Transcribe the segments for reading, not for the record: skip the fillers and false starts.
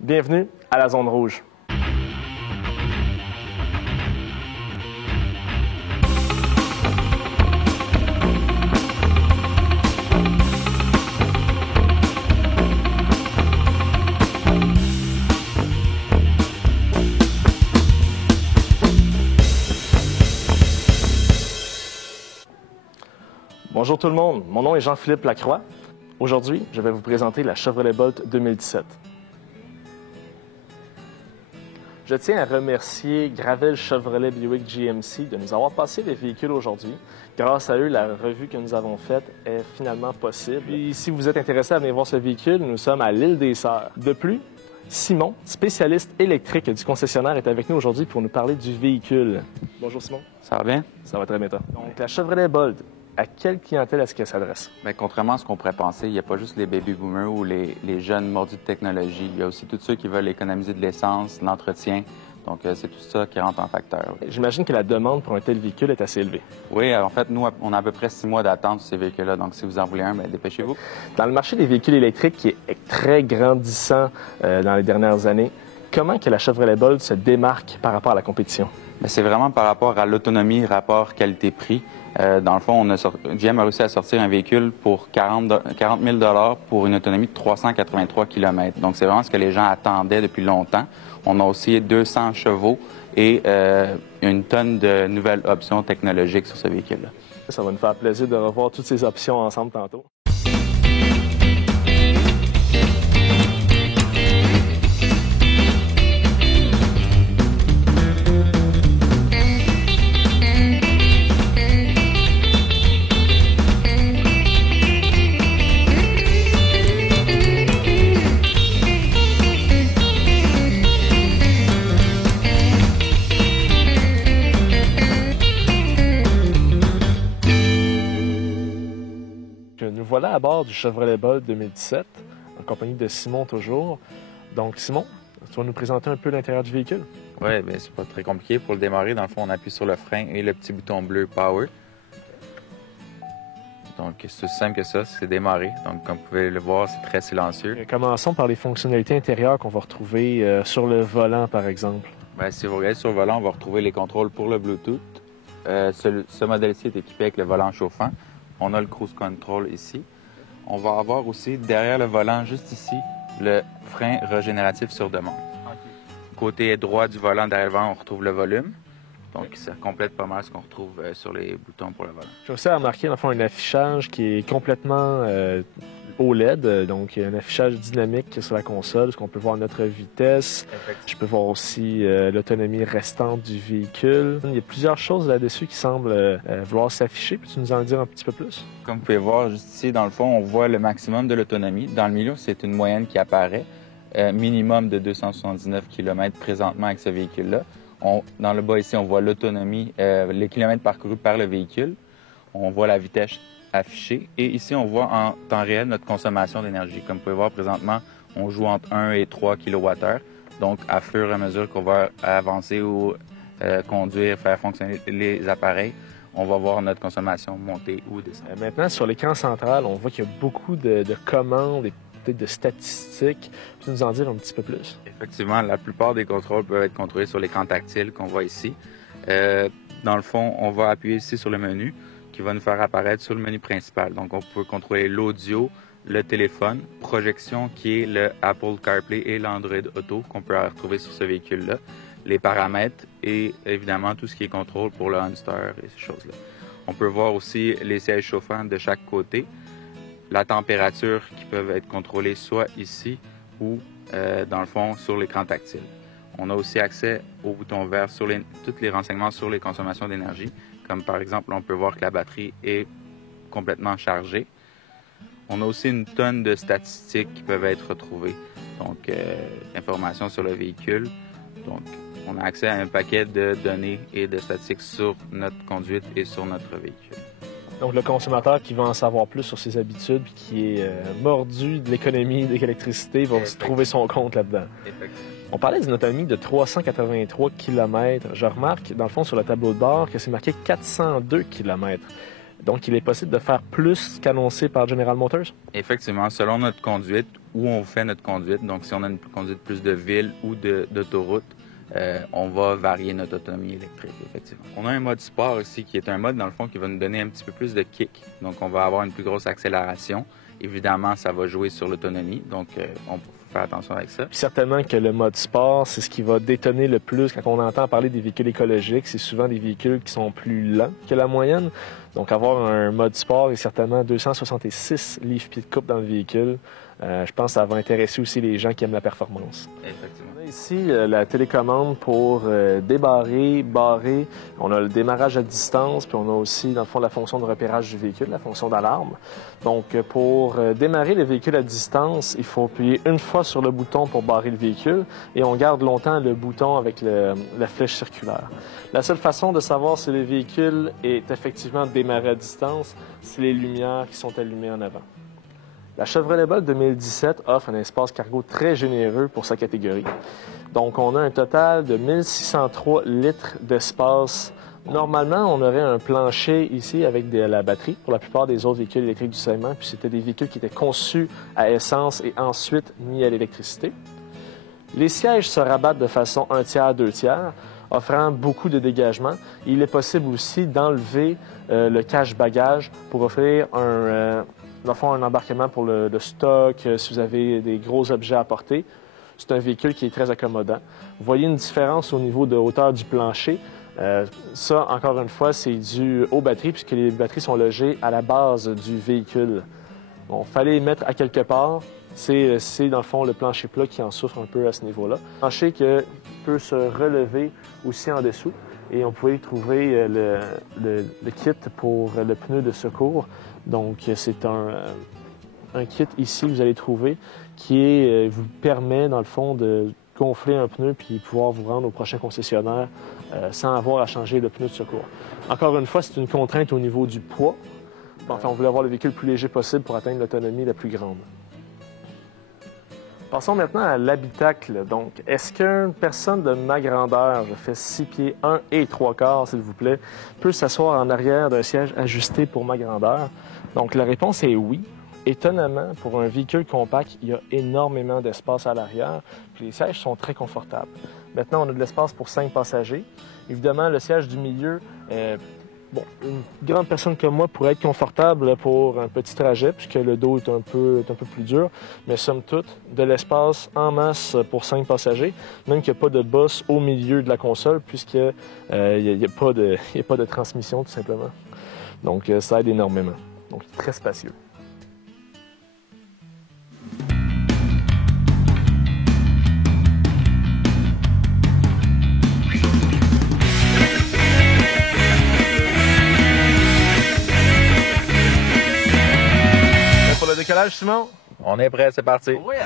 Bienvenue à la Zone Rouge. Bonjour tout le monde, mon nom est Jean-Philippe Lacroix. Aujourd'hui, je vais vous présenter la Chevrolet Bolt 2017. Je tiens à remercier Gravel Chevrolet Buick GMC de nous avoir passé les véhicules aujourd'hui. Grâce à eux, la revue que nous avons faite est finalement possible. Et si vous êtes intéressé à venir voir ce véhicule, nous sommes à l'Île des Sœurs. De plus, Simon, spécialiste électrique du concessionnaire, est avec nous aujourd'hui pour nous parler du véhicule. Bonjour Simon. Ça va bien? Ça va très bien. Donc la Chevrolet Bolt, à quelle clientèle est-ce qu'elle s'adresse? Bien, contrairement à ce qu'on pourrait penser, il n'y a pas juste les baby boomers ou les jeunes mordus de technologie. Il y a aussi tous ceux qui veulent économiser de l'essence, l'entretien. Donc, c'est tout ça qui rentre en facteur. J'imagine que la demande pour un tel véhicule est assez élevée. Oui, en fait, nous, on a à peu près 6 mois d'attente sur ces véhicules-là. Donc, si vous en voulez un, bien, dépêchez-vous. Dans le marché des véhicules électriques qui est très grandissant dans les dernières années, comment que la Chevrolet Bolt se démarque par rapport à la compétition? C'est vraiment par rapport à l'autonomie, rapport qualité-prix. Dans le fond, GM a réussi à sortir un véhicule pour 40 000 pour une autonomie de 383 km. Donc, c'est vraiment ce que les gens attendaient depuis longtemps. On a aussi 200 chevaux et une tonne de nouvelles options technologiques sur ce véhicule-là. Ça va nous faire plaisir de revoir toutes ces options ensemble tantôt. Nous voilà à bord du Chevrolet Bolt 2017, en compagnie de Simon toujours. Donc Simon, tu vas nous présenter un peu l'intérieur du véhicule? Oui, bien, c'est pas très compliqué. Pour le démarrer, dans le fond, on appuie sur le frein et le petit bouton bleu Power. Donc, c'est aussi simple que ça, c'est démarrer. Donc, comme vous pouvez le voir, c'est très silencieux. Commençons par les fonctionnalités intérieures qu'on va retrouver sur le volant, par exemple. Bien, si vous regardez sur le volant, on va retrouver les contrôles pour le Bluetooth. Ce modèle-ci est équipé avec le volant chauffant. On a le cruise control ici. On va avoir aussi, derrière le volant, juste ici, le frein régénératif sur demande. Côté droit du volant, derrière le volant, on retrouve le volume. Donc, ça complète pas mal ce qu'on retrouve sur les boutons pour le volant. J'ai aussi remarqué, dans le fond, un affichage qui est complètement OLED, donc un affichage dynamique sur la console, ce qu'on peut voir notre vitesse. Je peux voir aussi l'autonomie restante du véhicule. Il y a plusieurs choses là-dessus qui semblent vouloir s'afficher. Peux-tu nous en dire un petit peu plus? Comme vous pouvez voir, juste ici, dans le fond, on voit le maximum de l'autonomie. Dans le milieu, c'est une moyenne qui apparaît. Minimum de 279 km présentement avec ce véhicule-là. Dans le bas ici, on voit l'autonomie, les kilomètres parcourus par le véhicule. On voit la vitesse affichée. Et ici, on voit en temps réel notre consommation d'énergie. Comme vous pouvez voir présentement, on joue entre 1 et 3 kWh. Donc, à fur et à mesure qu'on va avancer ou conduire, faire fonctionner les appareils, on va voir notre consommation monter ou descendre. Maintenant, sur l'écran central, on voit qu'il y a beaucoup de commandes et peut-être de statistiques. Peux-tu nous en dire un petit peu plus? Effectivement, la plupart des contrôles peuvent être contrôlés sur l'écran tactile qu'on voit ici. Dans le fond, on va appuyer ici sur le menu qui va nous faire apparaître sur le menu principal. Donc, on peut contrôler l'audio, le téléphone, projection qui est le Apple CarPlay et l'Android Auto qu'on peut retrouver sur ce véhicule-là, les paramètres et évidemment tout ce qui est contrôle pour le OnStar et ces choses-là. On peut voir aussi les sièges chauffants de chaque côté, la température qui peuvent être contrôlées soit ici ou dans le fond sur l'écran tactile. On a aussi accès au bouton vert sur tous les renseignements sur les consommations d'énergie, comme par exemple, on peut voir que la batterie est complètement chargée. On a aussi une tonne de statistiques qui peuvent être retrouvées, donc informations sur le véhicule. Donc, on a accès à un paquet de données et de statistiques sur notre conduite et sur notre véhicule. Donc, le consommateur qui veut en savoir plus sur ses habitudes et qui est mordu de l'économie de l'électricité va trouver son compte là-dedans. On parlait d'une autonomie de 383 km. Je remarque, dans le fond, sur le tableau de bord, que c'est marqué 402 km. Donc, il est possible de faire plus qu'annoncé par General Motors? Effectivement, selon notre conduite, où on fait notre conduite, donc si on a une conduite plus de ville ou d'autoroute, on va varier notre autonomie électrique, effectivement. On a un mode sport aussi, qui est un mode, dans le fond, qui va nous donner un petit peu plus de kick. Donc, on va avoir une plus grosse accélération. Évidemment, ça va jouer sur l'autonomie, donc on peut faire attention avec ça. Puis certainement que le mode sport, c'est ce qui va détonner le plus quand on entend parler des véhicules écologiques. C'est souvent des véhicules qui sont plus lents que la moyenne. Donc, avoir un mode sport et certainement 266 livres-pieds de couple dans le véhicule, je pense que ça va intéresser aussi les gens qui aiment la performance. Effectivement. On a ici la télécommande pour débarrer, barrer. On a le démarrage à distance, puis on a aussi, dans le fond, la fonction de repérage du véhicule, la fonction d'alarme. Donc, pour démarrer le véhicule à distance, il faut appuyer une fois sur le bouton pour barrer le véhicule et on garde longtemps le bouton avec la flèche circulaire. La seule façon de savoir si le véhicule est effectivement démarré à distance, c'est les lumières qui sont allumées en avant. La Chevrolet Bolt 2017 offre un espace cargo très généreux pour sa catégorie. Donc, on a un total de 1603 litres d'espace. Normalement, on aurait un plancher ici avec de la batterie pour la plupart des autres véhicules électriques du segment, puis c'était des véhicules qui étaient conçus à essence et ensuite mis à l'électricité. Les sièges se rabattent de façon 1 tiers, 2 tiers, offrant beaucoup de dégagement. Il est possible aussi d'enlever le cache-bagage pour offrir dans le fond, un embarquement pour le stock, si vous avez des gros objets à porter. C'est un véhicule qui est très accommodant. Vous voyez une différence au niveau de hauteur du plancher. Ça, encore une fois, c'est dû aux batteries, puisque les batteries sont logées à la base du véhicule. Bon, il fallait les mettre à quelque part. C'est dans le fond le plancher plat qui en souffre un peu à ce niveau-là. Le plancher qui peut se relever aussi en dessous. Et on pouvait y trouver le kit pour le pneu de secours. Donc, c'est un kit ici que vous allez trouver qui vous permet, dans le fond, de gonfler un pneu puis pouvoir vous rendre au prochain concessionnaire sans avoir à changer le pneu de secours. Encore une fois, c'est une contrainte au niveau du poids. Enfin, on voulait avoir le véhicule le plus léger possible pour atteindre l'autonomie la plus grande. Passons maintenant à l'habitacle. Donc, est-ce qu'une personne de ma grandeur, je fais 6 pieds 1 et 3 quarts, s'il vous plaît, peut s'asseoir en arrière d'un siège ajusté pour ma grandeur? Donc, la réponse est oui. Étonnamment, pour un véhicule compact, il y a énormément d'espace à l'arrière, puis les sièges sont très confortables. Maintenant, on a de l'espace pour 5 passagers. Évidemment, le siège du milieu, une grande personne comme moi pourrait être confortable pour un petit trajet, puisque le dos est un peu plus dur, mais somme toute, de l'espace en masse pour 5 passagers, même qu'il n'y a pas de bosse au milieu de la console, puisqu'il n'y a pas de transmission, tout simplement. Donc, ça aide énormément. Donc, très spacieux. Pour le décollage, Simon? On est prêt, c'est parti. Oui,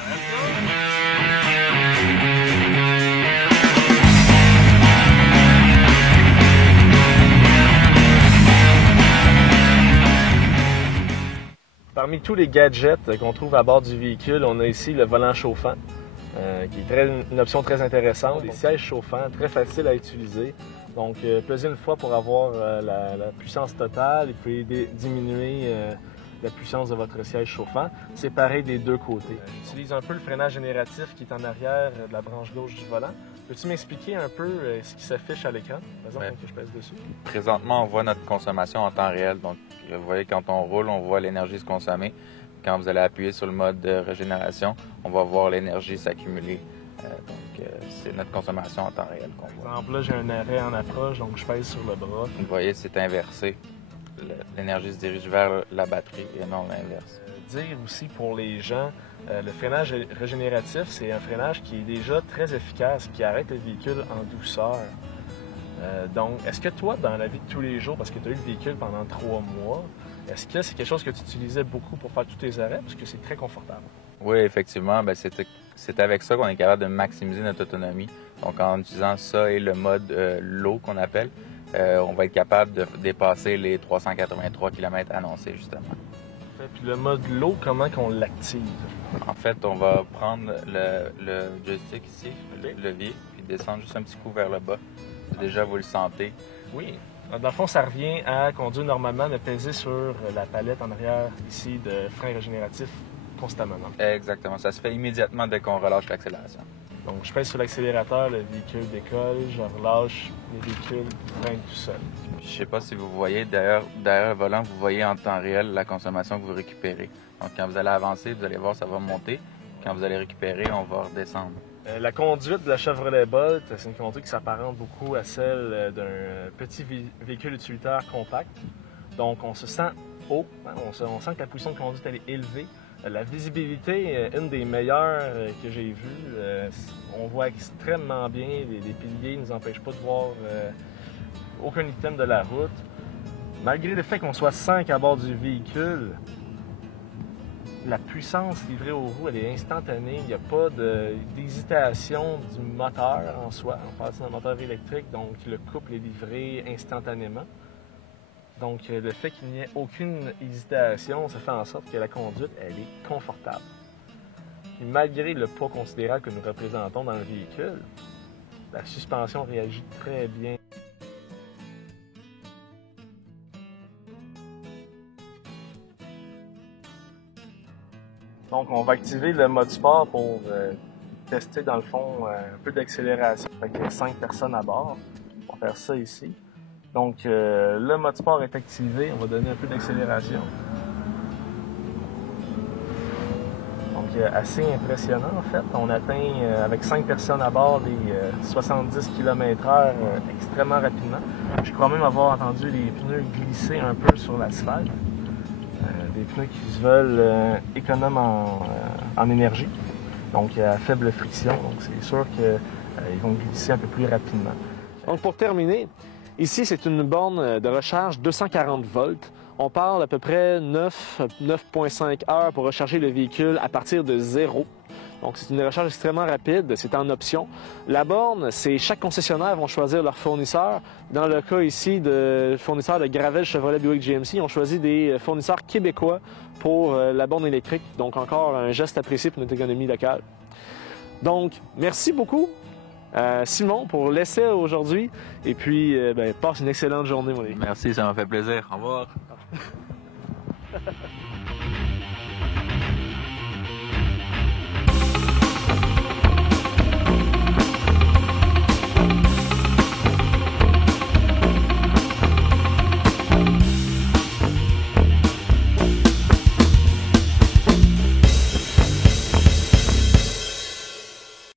parmi tous les gadgets qu'on trouve à bord du véhicule, on a ici le volant chauffant, qui est une option très intéressante. Des sièges chauffants, très faciles à utiliser. Donc, pesez une fois pour avoir la puissance totale. Vous pouvez diminuer la puissance de votre siège chauffant. C'est pareil des deux côtés. J'utilise un peu le freinage génératif qui est en arrière de la branche gauche du volant. Peux-tu m'expliquer un peu ce qui s'affiche à l'écran, par exemple, quand je pèse dessus? Présentement, on voit notre consommation en temps réel. Donc, vous voyez, quand on roule, on voit l'énergie se consommer. Quand vous allez appuyer sur le mode de régénération, on va voir l'énergie s'accumuler. C'est notre consommation en temps réel qu'on voit. Par exemple, là, j'ai un arrêt en approche, donc je pèse sur le bras. Vous voyez, c'est inversé. L'énergie se dirige vers la batterie et non l'inverse. Dire aussi pour les gens, le freinage régénératif, c'est un freinage qui est déjà très efficace, qui arrête le véhicule en douceur. Donc, est-ce que toi, dans la vie de tous les jours, parce que tu as eu le véhicule pendant 3 mois, est-ce que c'est quelque chose que tu utilisais beaucoup pour faire tous tes arrêts? Parce que c'est très confortable. Oui, effectivement. C'est avec ça qu'on est capable de maximiser notre autonomie. Donc, en utilisant ça et le mode low qu'on appelle, on va être capable de dépasser les 383 km annoncés, justement. Puis le mode low, comment qu'on l'active? En fait, on va prendre le joystick ici, le levier, puis descendre juste un petit coup vers le bas. Déjà, vous le sentez. Oui. Dans le fond, ça revient à conduire normalement, de peser sur la palette en arrière ici de frein régénératif constamment. Exactement. Ça se fait immédiatement dès qu'on relâche l'accélération. Donc, je pèse sur l'accélérateur, le véhicule décolle, je relâche, le véhicule freine tout seul. Je ne sais pas si vous voyez, derrière le volant, vous voyez en temps réel la consommation que vous récupérez. Donc, quand vous allez avancer, vous allez voir, ça va monter. Quand vous allez récupérer, on va redescendre. La conduite de la Chevrolet Bolt, c'est une conduite qui s'apparente beaucoup à celle d'un petit véhicule utilitaire compact. Donc, on se sent haut, hein, on sent que la position de conduite elle est élevée. La visibilité est une des meilleures que j'ai vues. On voit extrêmement bien, les piliers ne nous empêchent pas de voir aucun item de la route. Malgré le fait qu'on soit 5 à bord du véhicule, la puissance livrée aux roues, elle est instantanée. Il n'y a pas d'hésitation du moteur en soi. On passe d'un moteur électrique, donc le couple est livré instantanément. Donc, le fait qu'il n'y ait aucune hésitation, ça fait en sorte que la conduite, elle est confortable. Et malgré le poids considérable que nous représentons dans le véhicule, la suspension réagit très bien. Donc, on va activer le mode sport pour tester, dans le fond, un peu d'accélération avec les 5 personnes à bord. On va faire ça ici. Donc, le mode sport est activé. On va donner un peu d'accélération. Donc, assez impressionnant, en fait. On atteint, avec 5 personnes à bord, les 70 km/h extrêmement rapidement. Je crois même avoir entendu les pneus glisser un peu sur l'asphalte. Des pneus qui se veulent économes en énergie, donc à faible friction. Donc, c'est sûr qu'ils vont glisser un peu plus rapidement. Donc, pour terminer, ici, c'est une borne de recharge 240 volts. On parle à peu près 9,5 heures pour recharger le véhicule à partir de 0. Donc, c'est une recharge extrêmement rapide, c'est en option. La borne, c'est chaque concessionnaire vont choisir leur fournisseur. Dans le cas ici de fournisseurs de Gravel, Chevrolet, Buick, GMC, on choisit des fournisseurs québécois pour la borne électrique. Donc, encore un geste apprécié pour notre économie locale. Donc, merci beaucoup, Simon, pour l'essai aujourd'hui. Et puis, passe une excellente journée, mon ami. Merci, ça m'a fait plaisir. Au revoir.